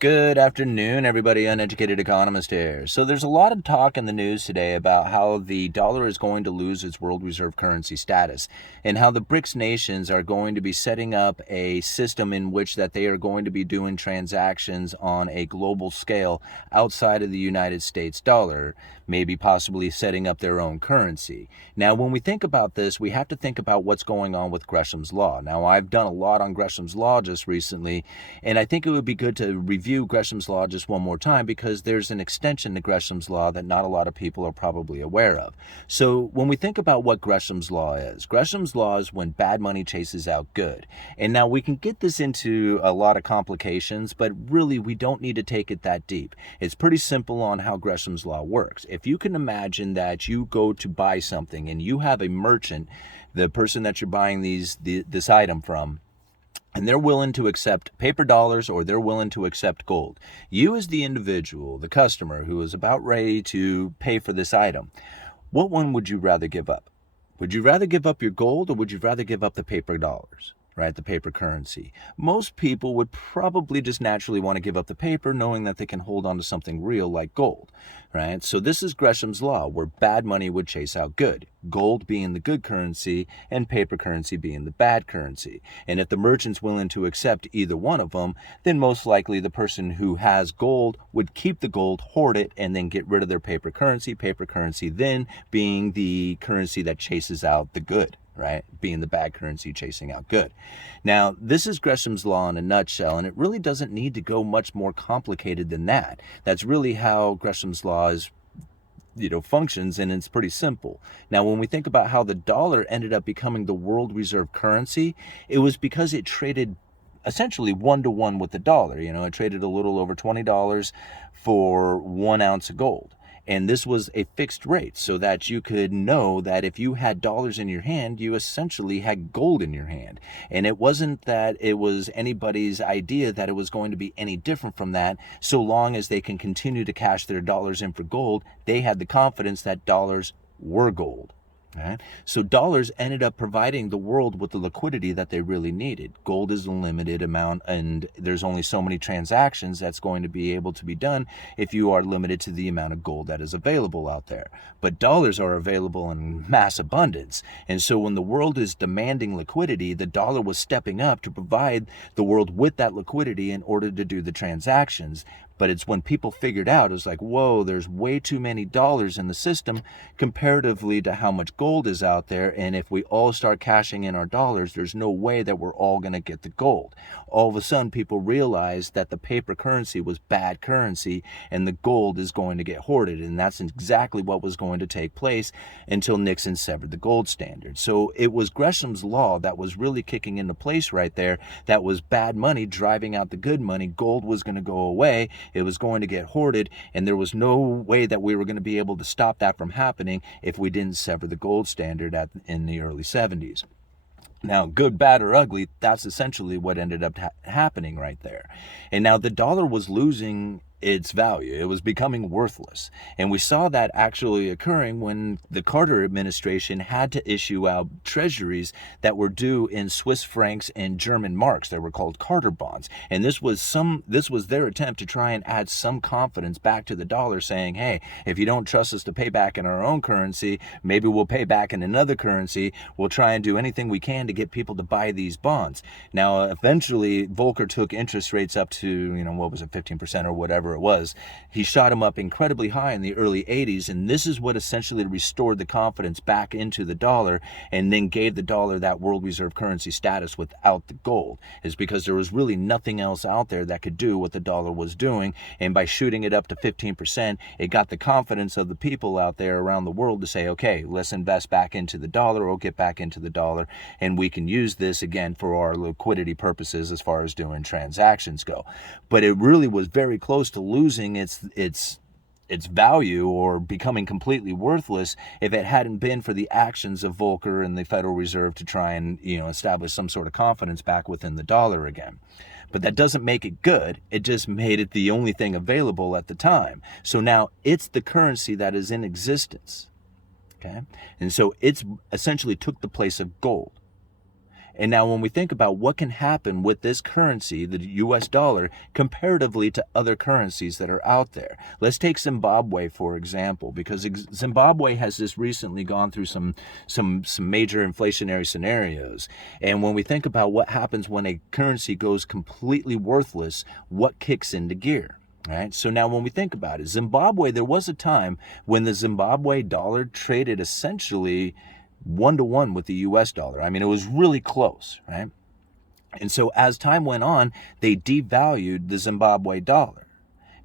Good afternoon, everybody. Uneducated Economist here. So there's a lot of talk in the news today about how the dollar is going to lose its world reserve currency status and how the BRICS nations are going to be setting up a system in which that they are going to be doing transactions on a global scale outside of the United States dollar, maybe possibly setting up their own currency. Now, when we think about this, we have to think about what's going on with Greshams Law. Now, I've done a lot on Greshams Law just recently, and I think it would be good to review Gresham's Law just one more time because there's an extension to Gresham's Law that not a lot of people are probably aware of. So when we think about what Gresham's Law is when bad money chases out good. And now we can get this into a lot of complications, but really we don't need to take it that deep. It's pretty simple on how Gresham's Law works. If you can imagine that you go to buy something and you have a merchant, the person that you're buying this item from, and they're willing to accept paper dollars or they're willing to accept gold. You as the individual, the customer who is about ready to pay for this item, what one would you rather give up? Would you rather give up your gold or would you rather give up the paper dollars? Right, the paper currency. Most people would probably just naturally want to give up the paper knowing that they can hold on to something real like gold, right? So this is Gresham's Law where bad money would chase out good, gold being the good currency and paper currency being the bad currency. And if the merchant's willing to accept either one of them, then most likely the person who has gold would keep the gold, hoard it, and then get rid of their paper currency then being the currency that chases out the good. Right? Being the bad currency chasing out good. Now, this is Gresham's Law in a nutshell, and it really doesn't need to go much more complicated than that. That's really how Gresham's Law is functions, and it's pretty simple. Now, when we think about how the dollar ended up becoming the world reserve currency, it was because it traded essentially 1-to-1 with the dollar. It traded a little over $20 for 1 ounce of gold. And this was a fixed rate so that you could know that if you had dollars in your hand, you essentially had gold in your hand. And it wasn't that it was anybody's idea that it was going to be any different from that. So long as they can continue to cash their dollars in for gold, they had the confidence that dollars were gold. Right? So dollars ended up providing the world with the liquidity that they really needed. Gold is a limited amount, and there's only so many transactions that's going to be able to be done if you are limited to the amount of gold that is available out there. But dollars are available in mass abundance. And so when the world is demanding liquidity, the dollar was stepping up to provide the world with that liquidity in order to do the transactions. But it's when people figured out, it was like, whoa, there's way too many dollars in the system comparatively to how much gold is out there. And if we all start cashing in our dollars, there's no way that we're all going to get the gold. All of a sudden, people realized that the paper currency was bad currency and the gold is going to get hoarded. And that's exactly what was going to take place until Nixon severed the gold standard. So it was Gresham's Law that was really kicking into place right there. That was bad money driving out the good money. Gold was going to go away. It was going to get hoarded, and there was no way that we were going to be able to stop that from happening if we didn't sever the gold standard in the early 70s. Now, good, bad, or ugly, that's essentially what ended up happening right there. And now the dollar was losing its value. It was becoming worthless. And we saw that actually occurring when the Carter administration had to issue out treasuries that were due in Swiss francs and German marks. They were called Carter bonds. And this was their attempt to try and add some confidence back to the dollar, saying, hey, if you don't trust us to pay back in our own currency, maybe we'll pay back in another currency. We'll try and do anything we can to get people to buy these bonds. Now, eventually, Volcker took interest rates up to, 15% or whatever it was. He shot them up incredibly high in the early 80s, and this is what essentially restored the confidence back into the dollar and then gave the dollar that world reserve currency status without the gold, is because there was really nothing else out there that could do what the dollar was doing. And by shooting it up to 15%, it got the confidence of the people out there around the world to say, okay, let's invest back into the dollar or get back into the dollar, and we can use this again for our liquidity purposes as far as doing transactions go. But it really was very close to losing its value or becoming completely worthless if it hadn't been for the actions of Volcker and the Federal Reserve to try and establish some sort of confidence back within the dollar again. But that doesn't make it good. It just made it the only thing available at the time. So now it's the currency that is in existence. Okay? And so it's essentially took the place of gold. And now when we think about what can happen with this currency, the US dollar, comparatively to other currencies that are out there. Let's take Zimbabwe, for example, because Zimbabwe has just recently gone through some major inflationary scenarios. And when we think about what happens when a currency goes completely worthless, what kicks into gear? Right. So now when we think about it, Zimbabwe, there was a time when the Zimbabwe dollar traded essentially 1-to-1 with the US dollar. I mean, it was really close, right? And so as time went on, they devalued the Zimbabwe dollar,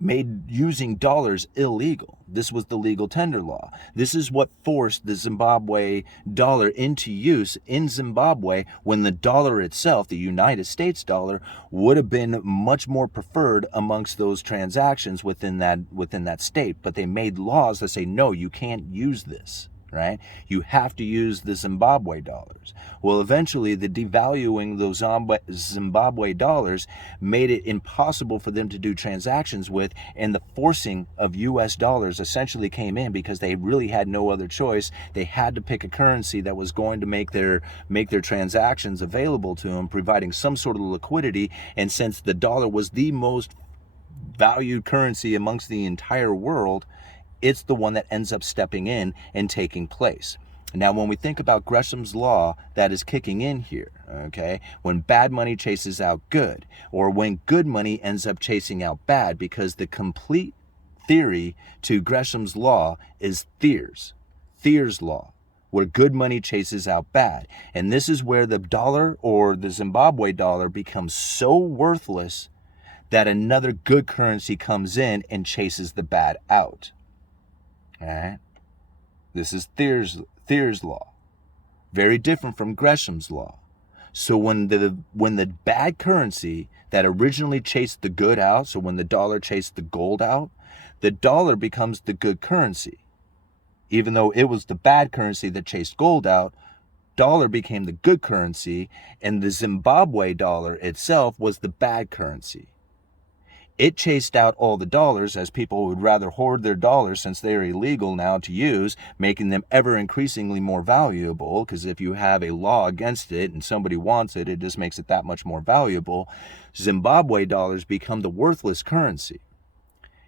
made using dollars illegal. This was the legal tender law. This is what forced the Zimbabwe dollar into use in Zimbabwe, when the dollar itself, the United States dollar, would have been much more preferred amongst those transactions within that state. But they made laws that say, no, you can't use this. Right? You have to use the Zimbabwe dollars. Well, eventually the devaluing those Zimbabwe dollars made it impossible for them to do transactions with, and the forcing of US dollars essentially came in because they really had no other choice. They had to pick a currency that was going to make their transactions available to them, providing some sort of liquidity. And since the dollar was the most valued currency amongst the entire world, it's the one that ends up stepping in and taking place. Now, when we think about Greshams' law that is kicking in here, okay, when bad money chases out good, or when good money ends up chasing out bad, because the complete theory to Greshams' law is Thiers Law, where good money chases out bad. And this is where the dollar, or the Zimbabwe dollar, becomes so worthless that another good currency comes in and chases the bad out. All right. This is Thiers law, very different from Gresham's law. So when the bad currency that originally chased the good out, so when the dollar chased the gold out, the dollar becomes the good currency. Even though it was the bad currency that chased gold out, dollar became the good currency, and the Zimbabwe dollar itself was the bad currency. It chased out all the dollars, as people would rather hoard their dollars since they are illegal now to use, making them ever increasingly more valuable, because if you have a law against it and somebody wants it, it just makes it that much more valuable. Zimbabwe dollars become the worthless currency.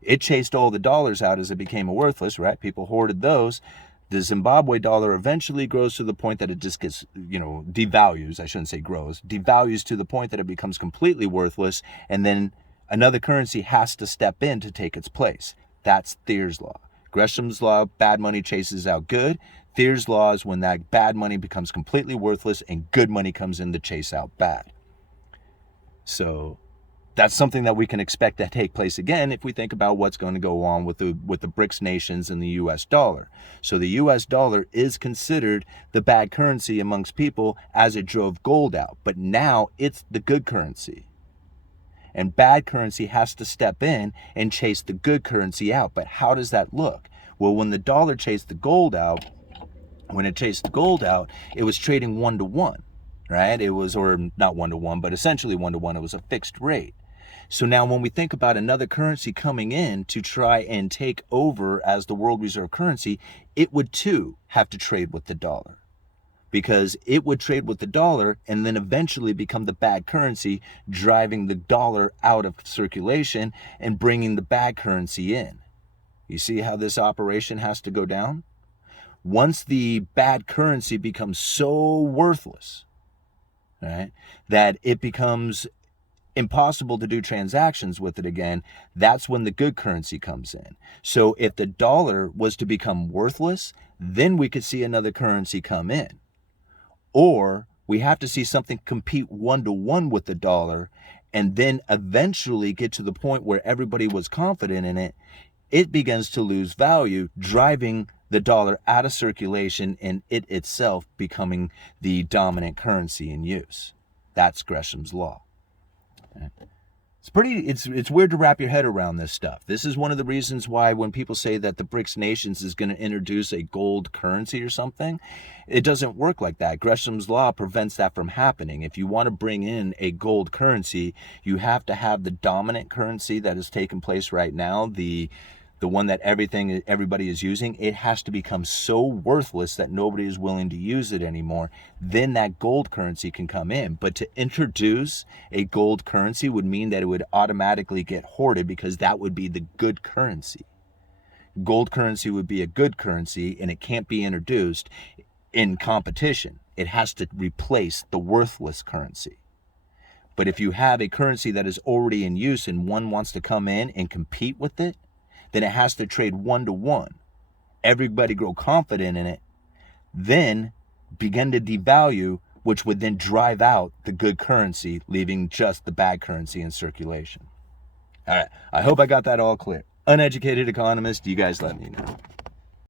It chased all the dollars out as it became worthless, right? People hoarded those. The Zimbabwe dollar eventually grows to the point that it just gets, devalues. I shouldn't say grows, devalues to the point that it becomes completely worthless, and then another currency has to step in to take its place. That's Thiers' law. Gresham's law, bad money chases out good. Thiers' law is when that bad money becomes completely worthless and good money comes in to chase out bad. So that's something that we can expect to take place again if we think about what's going to go on with the BRICS nations and the US dollar. So the US dollar is considered the bad currency amongst people as it drove gold out, but now it's the good currency. And bad currency has to step in and chase the good currency out. But how does that look? Well, when the dollar chased the gold out, it was trading 1-to-1, right? It was, or not 1-to-1, but essentially 1-to-1. It was a fixed rate. So now when we think about another currency coming in to try and take over as the world reserve currency, it would too have to trade with the dollar, because it would trade with the dollar and then eventually become the bad currency, driving the dollar out of circulation and bringing the bad currency in. You see how this operation has to go down? Once the bad currency becomes so worthless, right, that it becomes impossible to do transactions with it again, that's when the good currency comes in. So if the dollar was to become worthless, then we could see another currency come in. Or we have to see something compete 1-to-1 with the dollar, and then eventually get to the point where everybody was confident in it. It begins to lose value, driving the dollar out of circulation and it itself becoming the dominant currency in use. That's Gresham's law. It's weird to wrap your head around this stuff. This is one of the reasons why when people say that the BRICS nations is going to introduce a gold currency or something, it doesn't work like that. Gresham's law prevents that from happening. If you want to bring in a gold currency, you have to have the dominant currency that is taking place right now, the the one that everybody is using, it has to become so worthless that nobody is willing to use it anymore. Then that gold currency can come in. But to introduce a gold currency would mean that it would automatically get hoarded, because that would be the good currency. Gold currency would be a good currency, and it can't be introduced in competition. It has to replace the worthless currency. But if you have a currency that is already in use and one wants to come in and compete with it, then it has to trade 1-to-1. Everybody grow confident in it, then begin to devalue, which would then drive out the good currency, leaving just the bad currency in circulation. All right, I hope I got that all clear. Uneducated economist, you guys let me know.